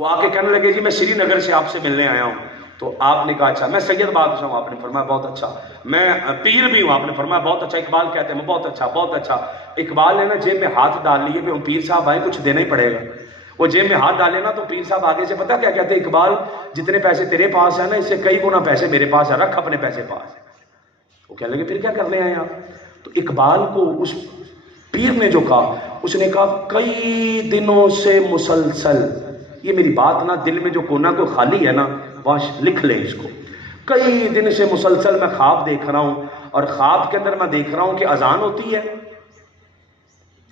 وہ آ کے کہنے لگے جی میں سری نگر سے آپ سے ملنے آیا ہوں. تو آپ نے کہا اچھا میں سید بادشاہ ہوں. آپ نے فرمایا بہت اچھا. میں پیر بھی ہوں. آپ نے فرمایا بہت اچھا. اقبال کہتے ہیں بہت اچھا بہت اچھا. اقبال نے نا جیب میں ہاتھ ڈال لیے کہ پیر صاحب آئے کچھ دینا ہی پڑے گا. وہ جیب میں ہاتھ ڈالے نا تو پیر صاحب آگے سے پتا کیا کہتے ہیں, اقبال جتنے پیسے تیرے پاس ہیں نا اس سے کئی گنا پیسے میرے پاس ہیں, رکھ اپنے پیسے پاس. وہ کہنے لگے پھر کیا کرنے آئے آپ. تو اقبال کو اس پیر نے جو کہا, اس نے کہا کئی دنوں سے مسلسل, یہ میری بات نا دل میں جو کونا کو خالی ہے نا وہاں لکھ لیں اس کو, کئی دن سے مسلسل میں خواب دیکھ رہا ہوں, اور خواب کے اندر میں دیکھ رہا ہوں کہ اذان ہوتی ہے,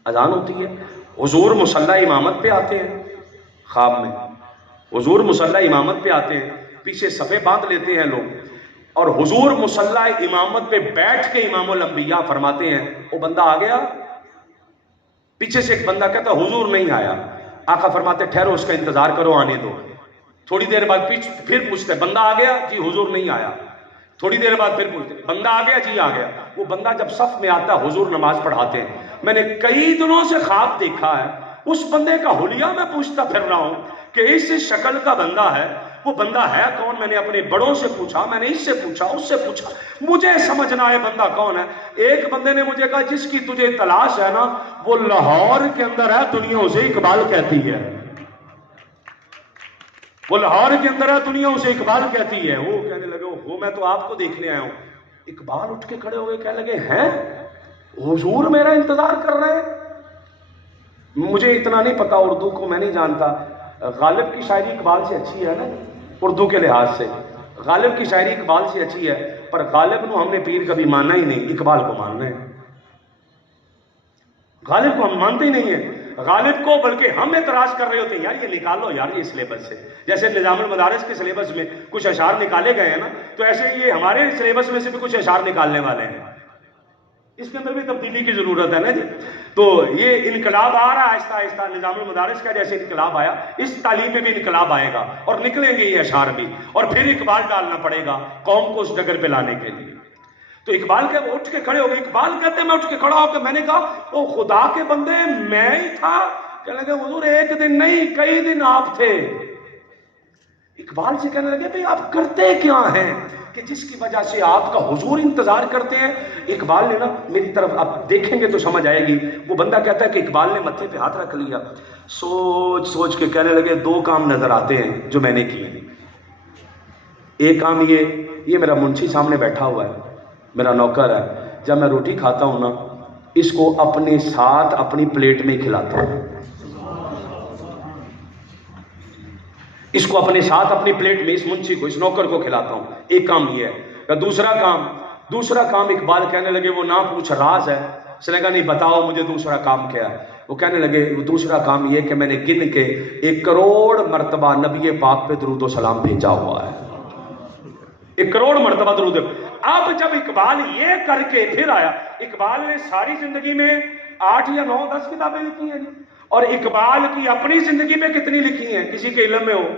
اذان ہوتی ہے, حضور مصلی امامت پہ آتے ہیں. خواب میں حضور مصلی امامت پہ آتے ہیں, پیچھے صفے باندھ لیتے ہیں لوگ, اور حضور مصلی امامت پہ بیٹھ کے امام الانبیاء فرماتے ہیں وہ بندہ آ گیا. پیچھے سے ایک بندہ کہتا حضور نہیں آیا. آقا فرماتے ٹھہرو اس کا انتظار کرو آنے دو. تھوڑی دیر بعد پھر پوچھتے بندہ آ گیا جی حضور نہیں آیا. تھوڑی دیر بعد پھر پوچھتے بندہ آ گیا جی آ گیا. وہ بندہ جب صف میں آتا حضور نماز پڑھاتے ہیں. میں نے کئی دنوں سے خواب دیکھا ہے, اس بندے کا حلیہ میں پوچھتا پھر رہا ہوں کہ اس شکل کا بندہ ہے, وہ بندہ ہے کون. میں نے اپنے بڑوں سے پوچھا, میں نے اس سے پوچھا اس سے پوچھا, مجھے سمجھنا ہے بندہ کون ہے. ایک بندے نے مجھے کہا جس کی تجھے تلاش ہے نا وہ لاہور کے اندر ہے, دنیا اسے اقبال کہتی ہے. وہ لاہور کے اندر ہے, دنیا اسے اقبال کہتی ہے. وہ کہنے لگے وہ میں تو آپ کو دیکھنے آیا ہوں. اقبال اٹھ کے کھڑے ہوئے کہنے لگے ہیں حضور میرا انتظار کر رہے ہیں. مجھے اتنا نہیں پتا اردو کو میں نہیں جانتا. غالب کی شاعری اقبال سے اچھی ہے نا اردو کے لحاظ سے, غالب کی شاعری اقبال سے اچھی ہے, پر غالب نو ہم نے پیر کبھی ماننا ہی نہیں, اقبال کو ماننا ہے. غالب کو ہم مانتے ہی نہیں ہیں. غالب کو بلکہ ہم اعتراض کر رہے ہوتے ہیں یار یہ نکالو یار یہ سلیبس سے. جیسے نظام المدارس کے سلیبس میں کچھ اشعار نکالے گئے ہیں نا, تو ایسے یہ ہمارے سلیبس میں سے بھی کچھ اشعار نکالنے والے ہیں. اس کے اندر بھی تبدیلی کی ضرورت ہے نا جی. تو یہ انقلاب آ رہا ہے آہستہ آہستہ, نظام المدارس کا جیسے انقلاب آیا اس تعلیم میں بھی انقلاب آئے گا, اور نکلیں گے یہ اشعار بھی, اور پھر اقبال ڈالنا پڑے گا قوم کو اس ڈگر پہ لانے کے لیے. تو اقبال کہ وہ اٹھ کے کھڑے ہو گئے. اقبال کہتے ہیں میں اٹھ کے کھڑا ہو کے میں نے کہا وہ خدا کے بندے میں ہی تھا. کہنے لگے حضور ایک دن نہیں کئی دن آپ تھے. اقبال سے کہنے لگے بھئی آپ کرتے کیا ہیں کہ جس کی وجہ سے آپ کا حضور انتظار کرتے ہیں. اقبال نے نا میری طرف آپ دیکھیں گے تو سمجھ آئے گی. وہ بندہ کہتا ہے کہ اقبال نے متھے پہ ہاتھ رکھ لیا, سوچ سوچ کے کہنے لگے دو کام نظر آتے ہیں جو میں نے کیے. ایک کام یہ میرا منشی سامنے بیٹھا ہوا ہے, میرا نوکر ہے, جب میں روٹی کھاتا ہوں نا اس کو اپنے ساتھ اپنی پلیٹ میں کھلاتا ہوں, اس کو اپنے ساتھ اپنی پلیٹ میں اس منشی کو اس نوکر کو کھلاتا ہوں. ایک کام یہ ہے. دوسرا کام اقبال کہنے لگے وہ نہ پوچھ راز ہے. اس نے کہا نہیں بتاؤ مجھے دوسرا کام کیا ہے. وہ کہنے لگے دوسرا کام یہ کہ میں نے گن کے 1 کروڑ مرتبہ نبی پاک پہ درود و سلام بھیجا ہوا ہے. 1 کروڑ مرتبہ درود. اب جب اقبال یہ کر کے پھر آیا, اقبال نے ساری زندگی میں 8 یا 9 10 کتابیں لکھی ہیں, اور اقبال کی اپنی زندگی میں کتنی لکھی ہیں کسی کے علم میں ہو؟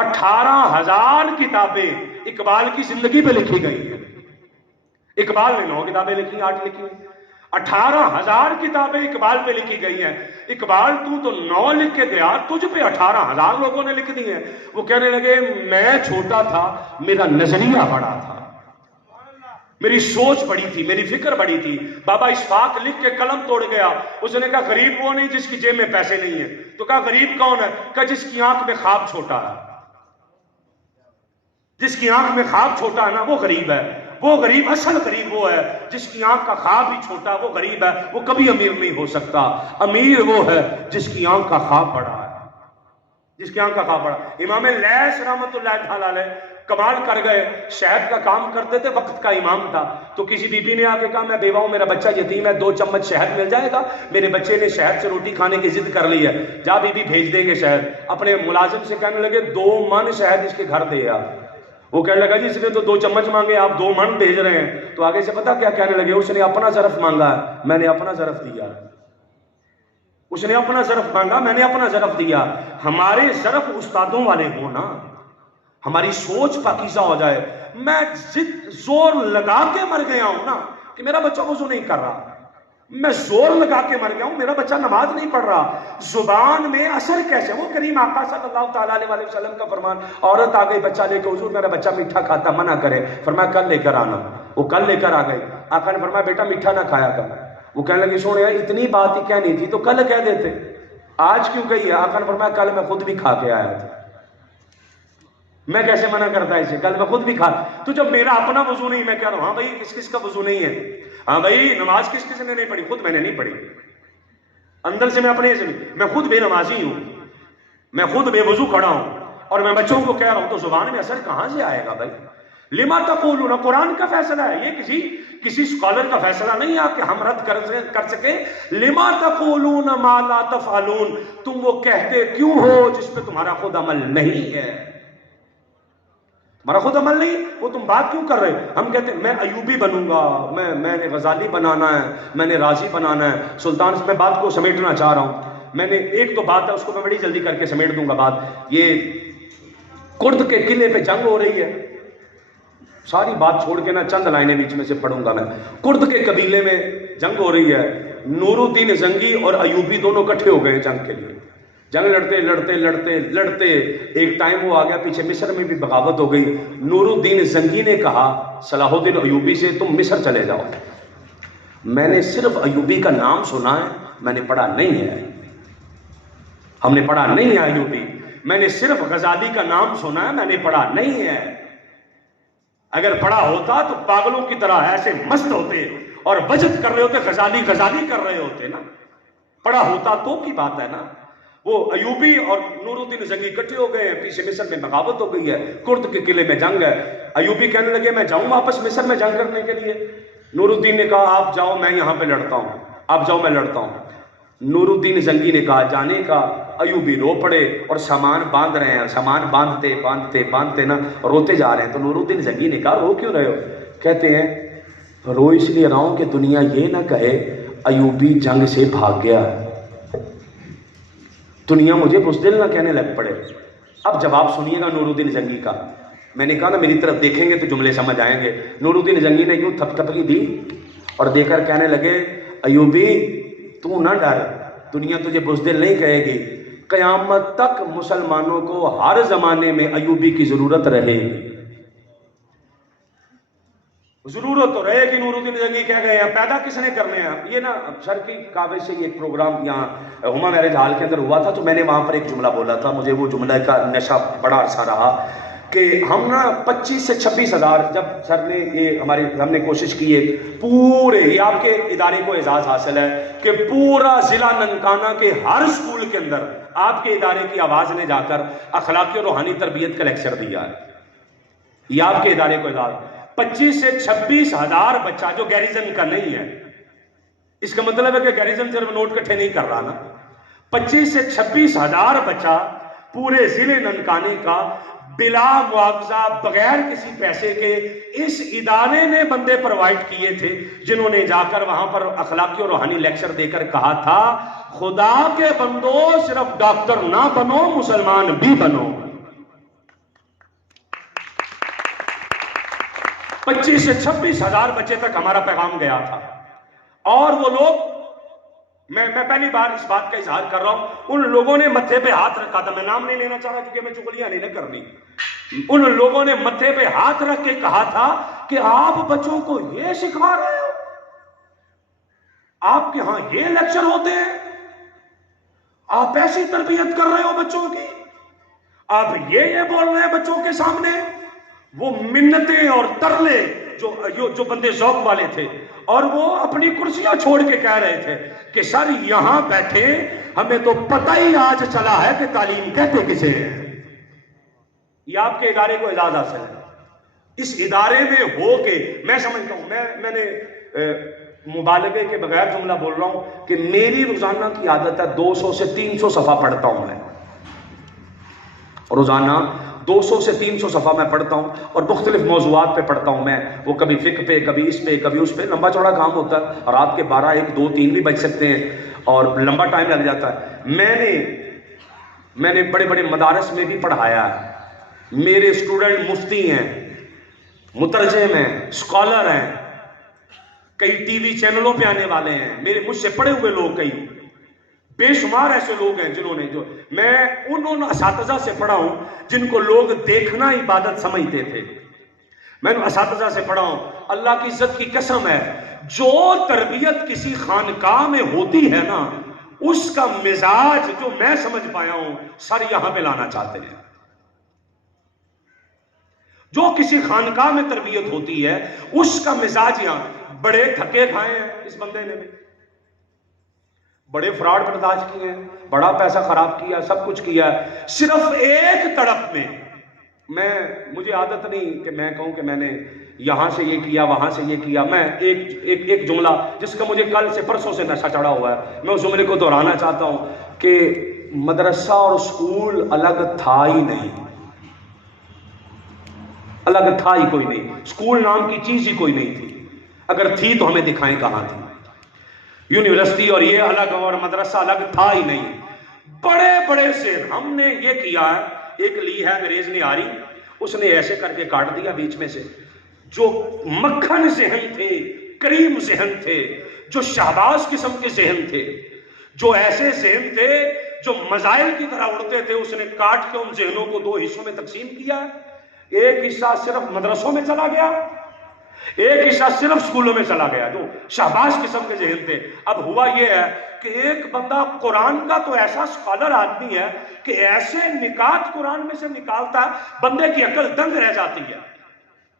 18,000 کتابیں اقبال کی زندگی پہ لکھی گئی ہیں. اقبال نے 9 کتابیں لکھی, 8 لکھی ہیں. 18,000 کتابیں اقبال پہ لکھی گئی ہیں. اقبال تو 9 لکھ کے گیا, تجھ پہ 18,000 لوگوں نے لکھ دی ہیں. وہ کہنے لگے میں چھوٹا تھا میرا نظریہ بڑا تھا, میری سوچ بڑی تھی, میری فکر بڑی تھی. بابا اشفاق لکھ کے قلم توڑ گیا. اس نے کہا غریب وہ نہیں جس کی جیب میں پیسے نہیں ہیں. تو کہا غریب کون ہے؟ کہا جس کی آنکھ میں خواب چھوٹا ہے. جس کی آنکھ میں خواب چھوٹا ہے نا وہ غریب ہے. وہ غریب, اصل غریب وہ ہے جس کی آنکھ کا خواب ہی چھوٹا, وہ غریب ہے. وہ کبھی امیر نہیں ہو سکتا. امیر وہ ہے جس کی آنکھ کا خواب بڑا ہے, جس کی آنکھ کا خواب بڑا. امام لیث رحمۃ اللہ تعالی علیہ کمال کر گئے, شہد کا کام کرتے تھے, وقت کا امام تھا. تو کسی بی بی نے آ کے کہا میں بیوہ ہوں, میرا بچہ یتیم ہے, 2 چمچ شہد مل جائے گا. میرے بچے نے شہد سے روٹی کھانے کی ضد کر لی ہے, جا بی بی بھیج دیں گے شہد. اپنے ملازم سے کہنے لگے 2 من شہد اس کے گھر دے آ. وہ کہنے لگا جی اس نے تو 2 چمچ مانگے, آپ 2 من بھیج رہے ہیں. تو آگے سے پتا کیا کہنے لگے, اس نے اپنا ظرف مانگا میں نے اپنا ظرف دیا. اس نے اپنا ظرف مانگا میں نے اپنا ظرف دیا. ہمارے ظرف استادوں والے ہوں نا, ہماری سوچ پاکیزہ ہو جائے. میں زور لگا کے مر گیا ہوں نا کہ میرا بچہ وضو نہیں کر رہا, میں زور لگا کے مر گیا ہوں، میرا بچہ نماز نہیں پڑھ رہا، زبان میں اثر کیسے؟ وہ کریم آقا صلی اللہ تعالیٰ علیہ وسلم کا فرمان، عورت آ گئی بچہ لے کے، حضور میرا بچہ میٹھا کھاتا، منع کرے، فرمایا کل لے کر آنا۔ وہ کل لے کر آ گئی، آقا نے فرمایا بیٹا میٹھا نہ کھایا کر۔ وہ کہنے لگی سونے اتنی بات ہی کہنی تھی تو کل کہہ دیتے، آج کیوں کہی ہے؟ آقا نے فرمایا کل میں خود بھی کھا کے آیا تھا، میں کیسے منع کرتا اسے، کل میں خود بھی کھا۔ تو جب میرا اپنا وضو نہیں، میں کہہ رہا ہوں ہاں بھائی کس کس کا وضو نہیں ہے، ہاں بھائی نماز کس کس نے نہیں پڑھی، خود میں نے نہیں پڑھی، اندر سے میں اپنے سے میں خود بے نمازی ہوں، میں خود بے وضو کھڑا ہوں، اور میں بچوں کو کہہ رہا ہوں، تو زبان میں اثر کہاں سے آئے گا بھائی؟ لما تقولون، قرآن کا فیصلہ ہے، یہ کسی اسکالر کا فیصلہ نہیں ہے کہ ہم رد کر سکے۔ لما تقولون ما لا تفعلون، تم وہ کہتے کیوں ہو جس پہ تمہارا خود عمل نہیں ہے، ہمارا خود عمل نہیں، وہ تم بات کیوں کر رہے ہو؟ ہم کہتے ہیں میں ایوبی بنوں گا، میں نے غزالی بنانا ہے، میں نے رازی بنانا ہے۔ سلطان سے میں بات کو سمیٹنا چاہ رہا ہوں، میں نے ایک تو بات ہے اس کو میں بڑی جلدی کر کے سمیٹ دوں گا بات۔ یہ کرد کے قلعے پہ جنگ ہو رہی ہے، ساری بات چھوڑ کے نا چند لائنیں بیچ میں سے پڑھوں گا میں۔ کرد کے قبیلے میں جنگ ہو رہی ہے، نور الدین زنگی اور ایوبی دونوں کٹھے ہو گئے جنگ کے لیے، جنگ لڑتے لڑتے لڑتے لڑتے ایک ٹائم وہ آ گیا پیچھے مصر میں بھی بغاوت ہو گئی۔ نور الدین زنگی نے کہا صلاح الدین ایوبی سے تم مصر چلے جاؤ، میں نے صرف ایوبی کا نام سنا ہے، میں نے پڑھا نہیں ہے، ہم نے پڑھا نہیں ہے ایوبی، میں نے صرف غزالی کا نام سنا ہے، میں نے پڑھا نہیں ہے۔ اگر پڑھا ہوتا تو پاگلوں کی طرح ایسے مست ہوتے اور بجت کر رہے ہوتے، غزالی غزالی کر رہے ہوتے نا، پڑھا ہوتا تو کی بات ہے نا۔ وہ ایوبی اور نور الدین زنگی اکٹھے ہو گئے ہیں، پیچھے مصر میں بغاوت ہو گئی ہے، کرد کے قلعے میں جنگ ہے۔ ایوبی کہنے لگے میں جاؤں واپس مصر میں جنگ کرنے کے لیے؟ نور الدین نے کہا آپ جاؤ، میں یہاں پہ لڑتا ہوں، آپ جاؤ میں لڑتا ہوں۔ نور الدین زنگی نے کہا جانے کا، ایوبی رو پڑے اور سامان باندھ رہے ہیں، سامان باندھتے باندھتے باندھتے نا روتے جا رہے ہیں۔ تو نور الدین زنگی نے کہا رو کیوں رہے ہو؟ کہتے ہیں رو اس لیے رہا ہوں کہ دنیا یہ نہ کہے ایوبی جنگ سے بھاگ گیا، دنیا مجھے بزدل نہ کہنے لگ پڑے۔ اب جواب سنیے گا نور الدین زنگی کا، میں نے کہا نا میری طرف دیکھیں گے تو جملے سمجھ آئیں گے۔ نور الدین زنگی نے یوں تھپ تھپکی دی اور دے کر کہنے لگے ایوبی تو نہ ڈر، دنیا تجھے بزدل نہیں کہے گی، قیامت تک مسلمانوں کو ہر زمانے میں ایوبی کی ضرورت رہے گی، ضرورت تو رہے گی۔ نور الدین زنگی کہہ گئے ہیں پیدا کس نے کرنے ہیں؟ یہ نا سر کی کاغذ سے یہ پروگرام یہاں ہما میرج ہال کے اندر ہوا تھا، تو میں نے وہاں پر ایک جملہ بولا تھا، مجھے وہ جملہ کا نشہ بڑا عرصہ رہا کہ ہم نا 25 سے 26 ہزار، جب سر نے یہ ہم نے کوشش کی ہے پورے، یہ آپ کے ادارے کو اعزاز حاصل ہے کہ پورا ضلع ننکانہ کے ہر اسکول کے اندر آپ کے ادارے کی آواز نے جا کر اخلاقی اور روحانی تربیت کا لیکچر دیا ہے، یہ آپ کے ادارے کو اعزاز۔ 25 سے 26 ہزار بچہ جو گیریزن کا نہیں ہے، اس کا مطلب ہے کہ گیریزن صرف نوٹ کٹھے نہیں کر رہا نا، 25 سے 26 ہزار بچہ پورے ضلع ننکانے کا بلا معاوضہ بغیر کسی پیسے کے اس ادارے نے بندے پرووائڈ کیے تھے، جنہوں نے جا کر وہاں پر اخلاقی اور روحانی لیکچر دے کر کہا تھا خدا کے بندو صرف ڈاکٹر نہ بنو، مسلمان بھی بنو۔ 25 سے 26 ہزار بچے تک ہمارا پیغام گیا تھا، اور وہ لوگ، میں پہلی بار اس بات کا اظہار کر رہا ہوں، ان لوگوں نے متھے پہ ہاتھ رکھا تھا، میں نام نہیں لینا چاہ رہا کیونکہ میں چغلیاں نہیں کرنی، ان لوگوں نے متھے پہ ہاتھ رکھ کے کہا تھا کہ آپ بچوں کو یہ سکھا رہے ہو، آپ کے ہاں یہ لیکچر ہوتے ہیں، آپ ایسی تربیت کر رہے ہو بچوں کی، آپ یہ بول رہے ہیں بچوں کے سامنے۔ وہ منتیں اور ترلے جو بندے ذوق والے تھے، اور وہ اپنی کرسیاں چھوڑ کے کہہ رہے تھے کہ سر یہاں بیٹھے ہمیں تو پتہ ہی آج چلا ہے کہ تعلیم کہتے کسے ہیں۔ یہ آپ کے ادارے کو اعزاز حاصل ہے، اس ادارے میں ہو کے میں سمجھتا ہوں، میں نے مبالغے کے بغیر جملہ بول رہا ہوں کہ میری روزانہ کی عادت ہے 200 سے 300 صفحہ پڑھتا ہوں، میں روزانہ 200 سے 300 صفحہ میں پڑھتا ہوں، اور مختلف موضوعات پہ پڑھتا ہوں میں، وہ کبھی فقہ پہ، کبھی اس پہ، کبھی اس پہ، لمبا چوڑا کام ہوتا ہے، اور رات کے 12 1 2 3 بھی بج سکتے ہیں اور لمبا ٹائم لگ جاتا ہے۔ میں نے بڑے بڑے مدارس میں بھی پڑھایا ہے، میرے اسٹوڈنٹ مفتی ہیں، مترجم ہیں، اسکالر ہیں، کئی ٹی وی چینلوں پہ آنے والے ہیں، میرے مجھ سے پڑھے ہوئے لوگ، کئی بے شمار ایسے لوگ ہیں جنہوں نے، جو میں ان اساتذہ سے پڑھا ہوں جن کو لوگ دیکھنا عبادت سمجھتے تھے، میں نے اساتذہ سے پڑھا ہوں، اللہ کی عزت کی قسم ہے، جو تربیت کسی خانقاہ میں ہوتی ہے نا، اس کا مزاج جو میں سمجھ پایا ہوں، سر یہاں پہ لانا چاہتے ہیں۔ جو کسی خانقاہ میں تربیت ہوتی ہے اس کا مزاج یہاں، بڑے تھکے کھائے ہیں اس بندے نے بھی، بڑے فراڈ برداشت کیے ہیں، بڑا پیسہ خراب کیا، سب کچھ کیا ہے، صرف ایک تڑپ میں مجھے عادت نہیں کہ میں کہوں کہ میں نے یہاں سے یہ کیا وہاں سے یہ کیا، میں ایک جملہ جس کا مجھے کل سے پرسوں سے نشہ چڑھا ہوا ہے، میں اس جملے کو دہرانا چاہتا ہوں کہ مدرسہ اور اسکول الگ تھا ہی نہیں، الگ تھا ہی کوئی نہیں، اسکول نام کی چیز ہی کوئی نہیں تھی، اگر تھی تو ہمیں دکھائیں کہاں تھی، یونیورسٹی اور یہ الگ اور مدرسہ الگ تھا ہی نہیں، بڑے بڑے سے ہم نے یہ کیا ہے، ایک لی ہے انگریز نے آری، اس نے ایسے کر کے کاٹ دیا بیچ میں سے، جو مکھن ذہن تھے، کریم ذہن تھے، جو شہباز قسم کے ذہن تھے، جو ایسے ذہن تھے جو مزائل کی طرح اڑتے تھے، اس نے کاٹ کے ان ذہنوں کو دو حصوں میں تقسیم کیا، ایک حصہ صرف مدرسوں میں چلا گیا، ایک حصہ صرف اسکولوں میں چلا گیا، جو شہباز قسم کے ذہن تھے۔ اب ہوا یہ ہے کہ ایک بندہ قرآن کا تو ایسا اسکالر آدمی ہے کہ ایسے نکات قرآن میں سے نکالتا ہے، بندے کی عقل دنگ رہ جاتی ہے،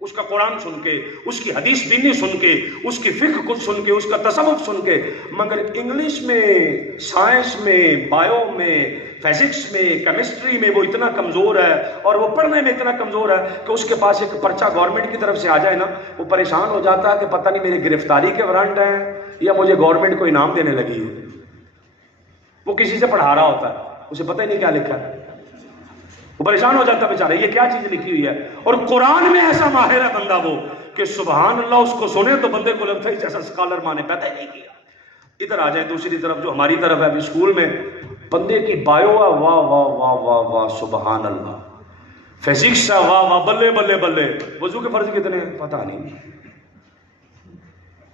اس کا قرآن سن کے، اس کی حدیث دینی سن کے، اس کی فقہ کو سن کے، اس کا تصوف سن کے، مگر انگلش میں، سائنس میں، بایو میں، فزکس میں، کیمسٹری میں وہ اتنا کمزور ہے، اور وہ پڑھنے میں اتنا کمزور ہے کہ اس کے پاس ایک پرچہ گورنمنٹ کی طرف سے آ جائے نا، وہ پریشان ہو جاتا ہے کہ پتہ نہیں میری گرفتاری کے وارنٹ ہیں یا مجھے گورنمنٹ کو انعام دینے لگی ہے۔ وہ کسی سے پڑھا رہا ہوتا ہے، اسے پتہ ہی نہیں کیا لکھا ہے، وہ پریشان ہو جاتا ہے بیچارہ، یہ کیا چیز لکھی ہوئی ہے، اور قرآن میں ایسا ماہر ہے بندہ وہ کہ سبحان اللہ، اس کو سنے تو بندے کو لگتا ہے جیسا اسکالر مانے پیدا ہی نہیں کیا۔ ادھر آ جائیں دوسری طرف، جو ہماری طرف ہے، ابھی اسکول میں بندے کی بایو ہے، واہ واہ واہ واہ واہ سبحان اللہ، فزکس ہے، واہ واہ بلے بلے بلے، وضو کے فرض کتنے ہیں پتہ نہیں،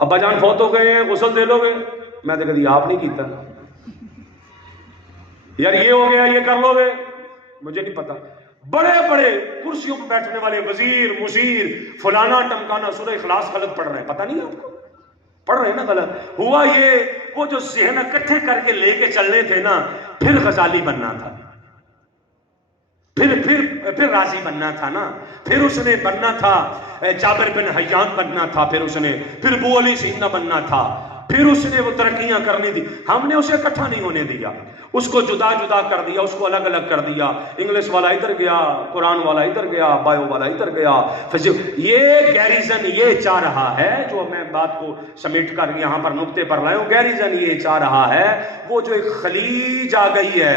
ابا جان فوت ہو گئے ہیں، غسل دے لو گے، میں تو کبھی آپ نہیں کیتا، یار یہ ہو گیا یہ کر لو گے، مجھے نہیں پتا، بڑے بڑے کرسیوں پہ بیٹھنے والے وزیر مشیر فلانا ٹمکانا سورہ اخلاص غلط پڑھ رہے ہیں، پتہ نہیں آپ کو پڑھ رہے ہیں نا غلط۔ ہوا یہ، وہ جو ذہن اکٹھے کر کے لے کے چلنے تھے نا، پھر غزالی بننا تھا، پھر راضی بننا تھا نا، پھر اس نے بننا تھا جابر بن حیان بننا تھا، پھر ابو علی سینا بننا تھا، پھر اس نے وہ ترقیاں کرنی تھی، ہم نے اسے اکٹھا نہیں ہونے دیا، اس کو جدا جدا کر دیا، اس کو الگ الگ کر دیا، انگلش والا ادھر گیا، قرآن والا ادھر گیا، بایو والا ادھر گیا، یہ گیریزن یہ چاہ رہا ہے، جو میں بات کو سمیٹ کر یہاں پر نقطے پر لائے ہوں، گیریزن یہ چاہ رہا ہے، وہ جو ایک خلیج آ گئی ہے،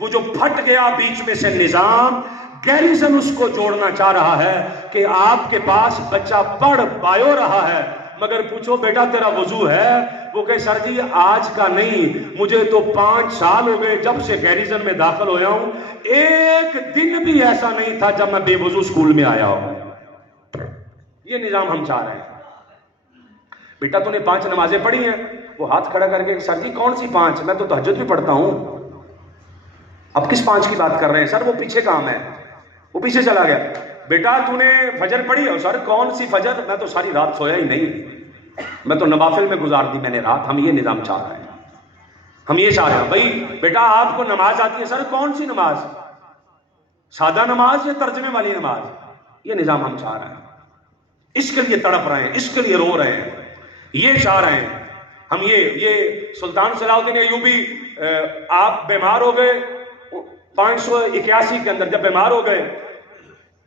وہ جو پھٹ گیا بیچ میں سے نظام، گیریزن اس کو جوڑنا چاہ رہا ہے کہ آپ کے پاس بچہ پڑھ بایو رہا ہے، مگر پوچھو بیٹا تیرا وضو ہے، وہ کہے سر جی آج کا نہیں، مجھے تو 5 سال ہو گئے جب سے گیریزن میں داخل ہویا ہوں، ایک دن بھی ایسا نہیں تھا جب میں بے وضو اسکول میں آیا ہوں۔ یہ نظام ہم چاہ رہے ہیں۔ بیٹا تو نے 5 نمازیں پڑھی ہیں، وہ ہاتھ کھڑا کر کے سر جی کون سی 5؟ میں تو تہجد بھی پڑھتا ہوں۔ اب کس 5 کی بات کر رہے ہیں سر؟ وہ پیچھے کام ہے، وہ پیچھے چلا گیا۔ بیٹا تو نے فجر پڑھی ہے؟ سر کون سی فجر؟ میں تو ساری رات سویا ہی نہیں، میں تو نوافل میں گزار دی میں نے رات۔ ہم یہ نظام چاہ رہے ہیں، ہم یہ چاہ رہے ہیں بھائی بیٹا آپ کو نماز آتی ہے؟ سر کون سی نماز؟ سادہ نماز یا ترجمے والی نماز؟ یہ نظام ہم چاہ رہے ہیں، اس کے لیے تڑپ رہے ہیں، اس کے لیے رو رہے ہیں، یہ چاہ رہے ہیں ہم۔ یہ سلطان صلاح الدین ایوبی، آپ بیمار ہو گئے 581 کے اندر، جب بیمار ہو گئے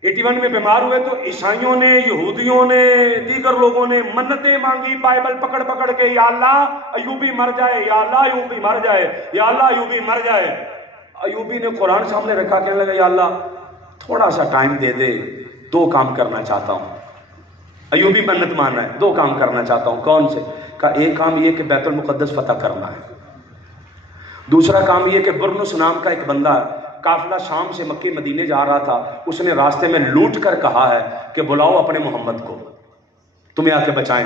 81 میں بیمار ہوئے تو عیسائیوں نے، یہودیوں نے، دیگر لوگوں نے منتیں مانگی، بائبل پکڑ پکڑ کے، یا اللہ ایوبی مر جائے، یا اللہ ایوبی مر جائے، یا اللہ ایوبی مر جائے۔ ایوبی نے قرآن سامنے رکھا، کہنے لگا یا اللہ تھوڑا سا ٹائم دے دے، 2 کام کرنا چاہتا ہوں۔ ایوبی منت ماننا ہے، 2 کام کرنا چاہتا ہوں۔ کون سے؟ کہا ایک کام یہ کہ بیت المقدس فتح کرنا ہے، دوسرا کام یہ کہ برنس نام کا ایک بندہ قافلہ شام سے مکے مدینے جا رہا تھا، اس نے راستے میں لوٹ کر کہا ہے کہ بلاؤ اپنے محمد کو، تمہیں آ کے بچائیں۔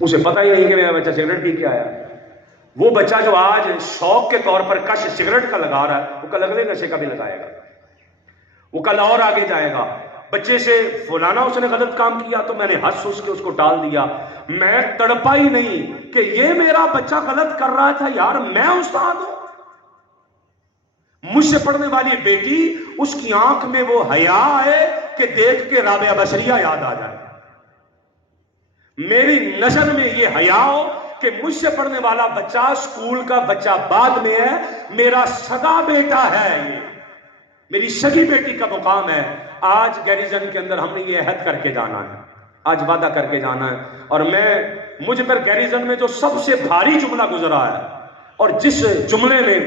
اسے پتہ ہی نہیں کہ میرا بچہ سگریٹ پی کے آیا. وہ بچہ جو آج شوق کے طور پر کش سگریٹ کا لگا رہا ہے، وہ کل اگلے نشے کا بھی لگائے گا، وہ کل اور آگے جائے گا. بچے سے فلانا اس نے غلط کام کیا تو میں نے ہنس اس کے اس کو ٹال دیا، میں تڑپا ہی نہیں کہ یہ میرا بچہ غلط کر رہا تھا، یار میں استاد ہوں. مجھ سے پڑھنے والی بیٹی، اس کی آنکھ میں وہ حیا ہے کہ دیکھ کے رابعہ بصریہ یاد آ جائے. میری نظر میں یہ حیا ہو کہ مجھ سے پڑھنے والا بچہ اسکول کا بچہ بعد میں ہے، میرا سگا بیٹا ہے، یہ میری سگی بیٹی کا مقام ہے. آج گیریزن کے اندر ہم نے یہ عہد کر کے جانا ہے، آج وعدہ کر کے جانا ہے. اور مجھ پر گیریزن میں جو سب سے بھاری جملہ گزرا ہے اور جس جملے نے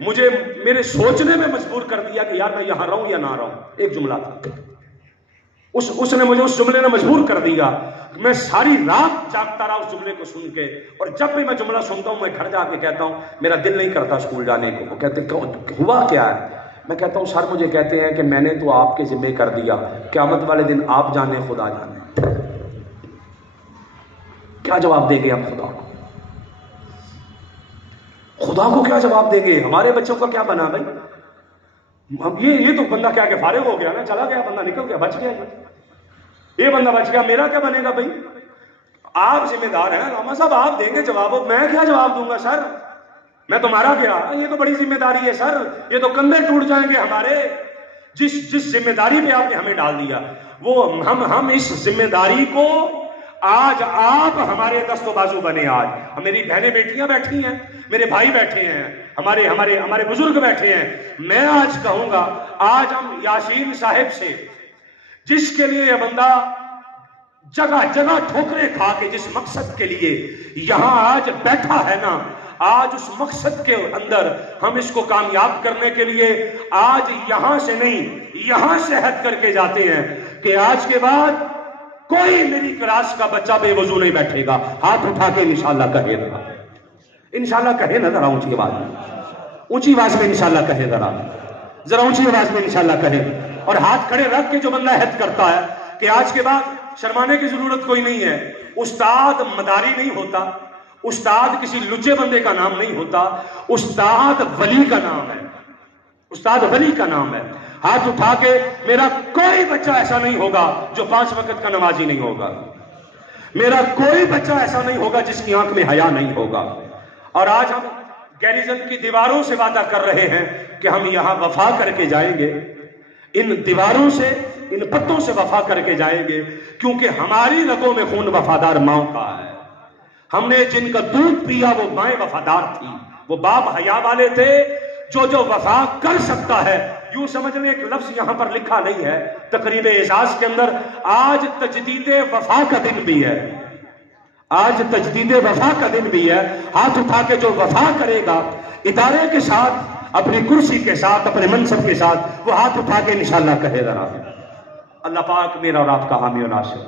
مجھے میرے سوچنے میں مجبور کر دیا کہ یار میں یہاں رہوں یا نہ رہوں، ایک جملہ تھا. اس نے مجھے اس جملے نے مجبور کر دیا. میں ساری رات جاگتا رہا اس جملے کو سن کے، اور جب بھی میں جملہ سنتا ہوں میں گھر جا کے کہتا ہوں میرا دل نہیں کرتا اسکول جانے کو. وہ کہتے ہوا کیا ہے؟ میں کہتا ہوں سر مجھے کہتے ہیں کہ میں نے تو آپ کے ذمہ کر دیا، قیامت والے دن آپ جانے خدا جانے. کیا جواب دیں گے ہم خدا کو؟ خدا کو کیا جواب دیں گے؟ ہمارے بچوں کا کیا بنا بھائی؟ یہ تو بندہ کیا کہ فارغ ہو گیا نا، چلا گیا بندہ، نکل گیا، بچ گیا. یہ بندہ بچ گیا، میرا کیا بنے گا بھائی؟ آپ ذمہ دار ہیں راما صاحب، آپ دیں گے جواب. میں کیا جواب دوں گا سر؟ میں تمہارا کیا؟ یہ تو بڑی ذمہ داری ہے سر، یہ تو کندھے ٹوٹ جائیں گے ہمارے. جس ذمہ داری پہ آپ نے ہمیں ڈال دیا، وہ ہم اس ذمہ داری کو آج آپ ہمارے دست و بازو بنے. آج میری بہنیں بیٹیاں بیٹھی ہیں، میرے بھائی بیٹھے ہیں، ہمارے بزرگ بیٹھے ہیں. میں آج کہوں گا، آج ہم یاسین صاحب سے، جس کے لیے یہ بندہ جگہ جگہ ٹھوکریں کھا کے جس مقصد کے لیے یہاں آج بیٹھا ہے نا، آج اس مقصد کے اندر ہم اس کو کامیاب کرنے کے لیے آج یہاں سے نہیں یہاں سے عہد کر کے جاتے ہیں کہ آج کے بعد کوئی میری کلاس کا بچہ بے وضو نہیں بیٹھے گا. ہاتھ اٹھا کے انشاءاللہ کہے ذرا، انشاءاللہ کہے نا ذرا اونچی آواز میں، اونچی آواز میں انشاءاللہ کہے، ذرا اونچی آواز میں انشاءاللہ کہے. اور ہاتھ کھڑے رکھ کے جو بندہ عہد کرتا ہے کہ آج کے بعد شرمانے کی ضرورت کوئی نہیں ہے. استاد مداری نہیں ہوتا، استاد کسی لچے بندے کا نام نہیں ہوتا، استاد ولی کا نام ہے، استاد ولی کا نام ہے. ہاتھ اٹھا کے میرا کوئی بچہ ایسا نہیں ہوگا جو 5 وقت کا نمازی نہیں ہوگا، میرا کوئی بچہ ایسا نہیں ہوگا جس کی آنکھ میں حیا نہیں ہوگا. اور آج ہم گیریزن کی دیواروں سے وعدہ کر رہے ہیں کہ ہم یہاں وفا کر کے جائیں گے، ان دیواروں سے، ان پتوں سے وفا کر کے جائیں گے، کیونکہ ہماری رگوں میں خون وفادار ماں کا ہے. ہم نے جن کا دودھ پیا وہ مائیں وفادار تھی، وہ باپ حیا والے تھے. جو وفا کر سکتا ہے، یوں سمجھ لیں ایک لفظ یہاں پر لکھا نہیں ہے تقریب اعزاز کے اندر، آج تجدید وفا کا دن بھی ہے، آج تجدید وفا کا دن بھی ہے. ہاتھ اٹھا کے جو وفا کرے گا ادارے کے ساتھ، اپنی کرسی کے ساتھ، اپنے منصب کے ساتھ، وہ ہاتھ اٹھا کے انشاءاللہ کہے ذرا. اللہ پاک میرا اور آپ کا حامی و ناصر.